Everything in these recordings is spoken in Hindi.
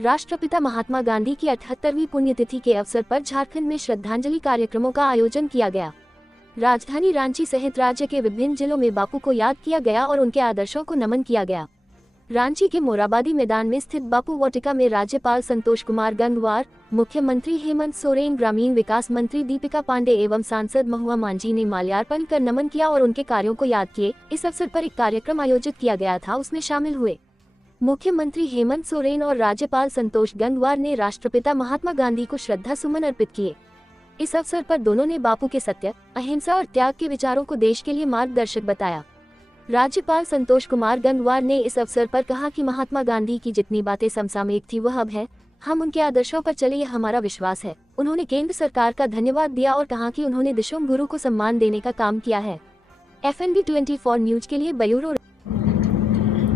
राष्ट्रपिता महात्मा गांधी की 78वीं पुण्यतिथि के अवसर पर झारखंड में श्रद्धांजलि कार्यक्रमों का आयोजन किया गया। राजधानी रांची सहित राज्य के विभिन्न जिलों में बापू को याद किया गया और उनके आदर्शों को नमन किया गया। रांची के मोराबादी मैदान में स्थित बापू वाटिका में राज्यपाल संतोष कुमार गंगवार, मुख्यमंत्री हेमंत सोरेन, ग्रामीण विकास मंत्री दीपिका पांडे एवं सांसद महुआ मांझी ने माल्यार्पण कर नमन किया और उनके कार्यों को याद किए। इस अवसर पर एक कार्यक्रम आयोजित किया गया था, उसमें शामिल हुए मुख्यमंत्री हेमंत सोरेन और राज्यपाल संतोष गंगवार ने राष्ट्रपिता महात्मा गांधी को श्रद्धा सुमन अर्पित किए। इस अवसर पर दोनों ने बापू के सत्य, अहिंसा और त्याग के विचारों को देश के लिए मार्गदर्शक बताया। राज्यपाल संतोष कुमार गंगवार ने इस अवसर पर कहा कि महात्मा गांधी की जितनी बातें समसामयिक थी वह अब है। हम उनके आदर्शों पर चले, यह हमारा विश्वास है। उन्होंने केंद्र सरकार का धन्यवाद दिया और कहा कि उन्होंने दिशोम गुरु को सम्मान देने का काम किया है। FNB 24 न्यूज के लिए ब्यूरो।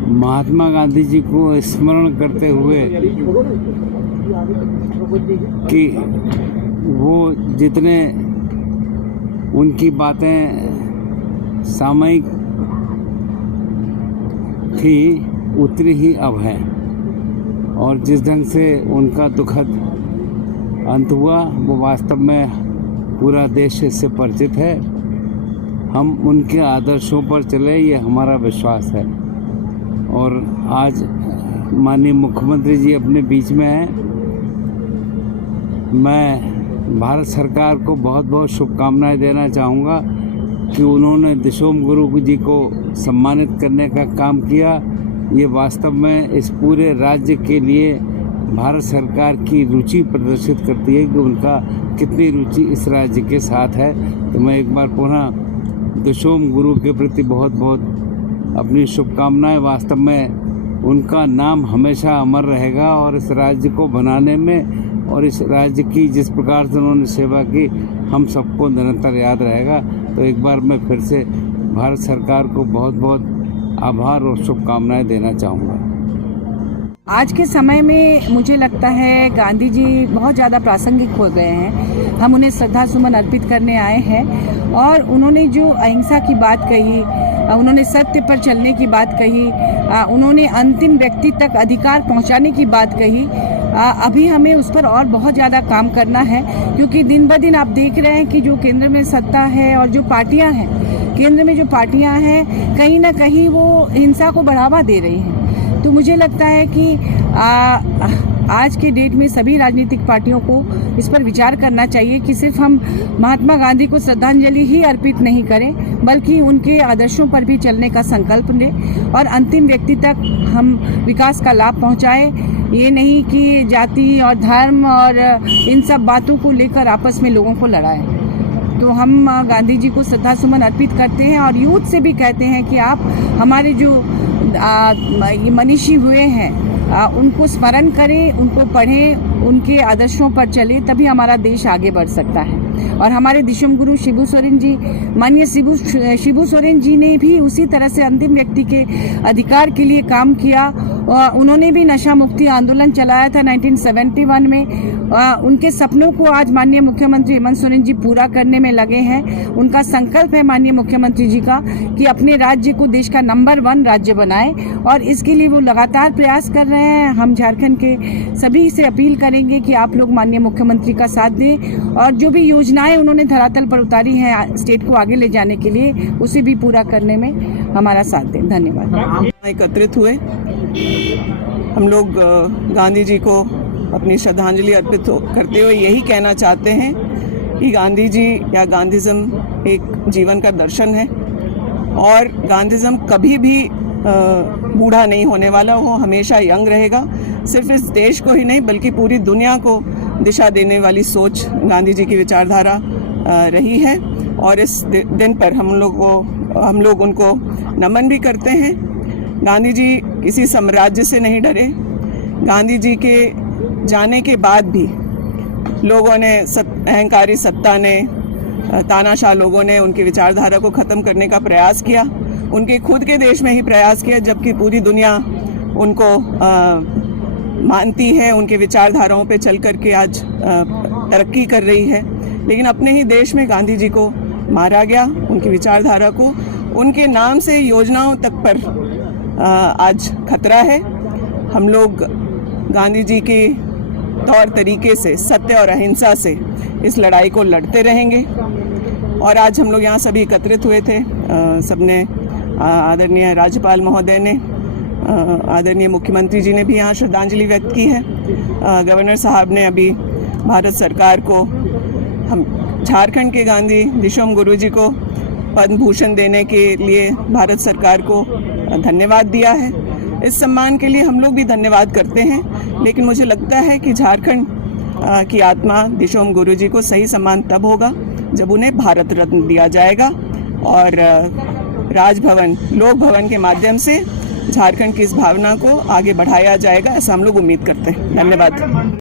महात्मा गांधी जी को स्मरण करते हुए कि वो जितने उनकी बातें सामयिक थी उतनी ही अब है, और जिस ढंग से उनका दुखद अंत हुआ वो वास्तव में पूरा देश इससे परिचित है। हम उनके आदर्शों पर चले, ये हमारा विश्वास है। और आज माननीय मुख्यमंत्री जी अपने बीच में हैं। मैं भारत सरकार को बहुत बहुत शुभकामनाएं देना चाहूँगा कि उन्होंने दिशोम गुरु जी को सम्मानित करने का काम किया। ये वास्तव में इस पूरे राज्य के लिए भारत सरकार की रुचि प्रदर्शित करती है कि उनका कितनी रुचि इस राज्य के साथ है। तो मैं एक बार पुनः दिशोम गुरु के प्रति बहुत बहुत अपनी शुभकामनाएं। वास्तव में उनका नाम हमेशा अमर रहेगा और इस राज्य को बनाने में और इस राज्य की जिस प्रकार से उन्होंने सेवा की हम सबको निरंतर याद रहेगा। तो एक बार मैं फिर से भारत सरकार को बहुत बहुत आभार और शुभकामनाएं देना चाहूँगा। आज के समय में मुझे लगता है गांधी जी बहुत ज़्यादा प्रासंगिक हो गए हैं। हम उन्हें श्रद्धा सुमन अर्पित करने आए हैं और उन्होंने जो अहिंसा की बात कही, उन्होंने सत्य पर चलने की बात कही, उन्होंने अंतिम व्यक्ति तक अधिकार पहुंचाने की बात कही। अभी हमें उस पर और बहुत ज़्यादा काम करना है, क्योंकि दिन ब दिन आप देख रहे हैं कि जो केंद्र में सत्ता है और जो पार्टियां हैं, केंद्र में जो पार्टियां हैं कहीं ना कहीं वो हिंसा को बढ़ावा दे रही हैं। तो मुझे लगता है कि आज के डेट में सभी राजनीतिक पार्टियों को इस पर विचार करना चाहिए कि सिर्फ हम महात्मा गांधी को श्रद्धांजलि ही अर्पित नहीं करें, बल्कि उनके आदर्शों पर भी चलने का संकल्प लें और अंतिम व्यक्ति तक हम विकास का लाभ पहुंचाएं। ये नहीं कि जाति और धर्म और इन सब बातों को लेकर आपस में लोगों को लड़ाएं। तो हम गांधी जी को श्रद्धा सुमन अर्पित करते हैं और यूथ से भी कहते हैं कि आप हमारे जो मनीषी हुए हैं उनको स्मरण करें, उनको पढ़ें, उनके आदर्शों पर चले, तभी हमारा देश आगे बढ़ सकता है। और हमारे दिशोम गुरु शिबू सोरेन जी, माननीय शिबू सोरेन जी ने भी उसी तरह से अंतिम व्यक्ति के अधिकार के लिए काम किया। उन्होंने भी नशा मुक्ति आंदोलन चलाया था 1971 में। उनके सपनों को आज माननीय मुख्यमंत्री हेमंत सोरेन जी पूरा करने में लगे हैं। उनका संकल्प है माननीय मुख्यमंत्री जी का कि अपने राज्य को देश का नंबर 1 राज्य बनाए, और इसके लिए वो लगातार प्रयास कर रहे हैं। हम झारखंड के सभी से अपील करेंगे कि आप लोग माननीय मुख्यमंत्री का साथ दें और जो भी योजनाएं उन्होंने धरातल पर उतारी हैं स्टेट को आगे ले जाने के लिए, उसे भी पूरा करने में हमारा साथ दें। धन्यवाद। एकत्रित हुए हम लोग गांधी जी को अपनी श्रद्धांजलि अर्पित करते हुए यही कहना चाहते हैं कि गांधी जी या गांधीज़्म एक जीवन का दर्शन है और गांधीज़्म कभी भी बूढ़ा नहीं होने वाला, वो हमेशा यंग रहेगा। सिर्फ इस देश को ही नहीं बल्कि पूरी दुनिया को दिशा देने वाली सोच गांधी जी की विचारधारा रही है। और इस दिन पर हम लोग उनको नमन भी करते हैं। गांधी जी किसी साम्राज्य से नहीं डरे। गांधी जी के जाने के बाद भी लोगों ने अहंकारी सत्ता ने, तानाशाह लोगों ने उनकी विचारधारा को ख़त्म करने का प्रयास किया। उनके खुद के देश में ही प्रयास किया, जबकि पूरी दुनिया उनको मानती है, उनके विचारधाराओं पे चल कर के आज तरक्की कर रही है। लेकिन अपने ही देश में गांधी जी को मारा गया, उनकी विचारधारा को, उनके नाम से योजनाओं तक पर आज खतरा है। हम लोग गांधी जी के तौर तरीके से, सत्य और अहिंसा से इस लड़ाई को लड़ते रहेंगे। और आज हम लोग यहाँ सभी एकत्रित हुए थे, सबने, आदरणीय राज्यपाल महोदय ने, आदरणीय मुख्यमंत्री जी ने भी यहाँ श्रद्धांजलि व्यक्त की है। गवर्नर साहब ने अभी भारत सरकार को, हम झारखंड के गांधी दिशोम गुरु जी को पद्म भूषण देने के लिए भारत सरकार को धन्यवाद दिया है। इस सम्मान के लिए हम लोग भी धन्यवाद करते हैं, लेकिन मुझे लगता है कि झारखंड की आत्मा दिशोम गुरु जी को सही सम्मान तब होगा जब उन्हें भारत रत्न दिया जाएगा और राजभवन, लोक भवन के माध्यम से झारखंड की इस भावना को आगे बढ़ाया जाएगा, ऐसा हम लोग उम्मीद करते हैं। धन्यवाद।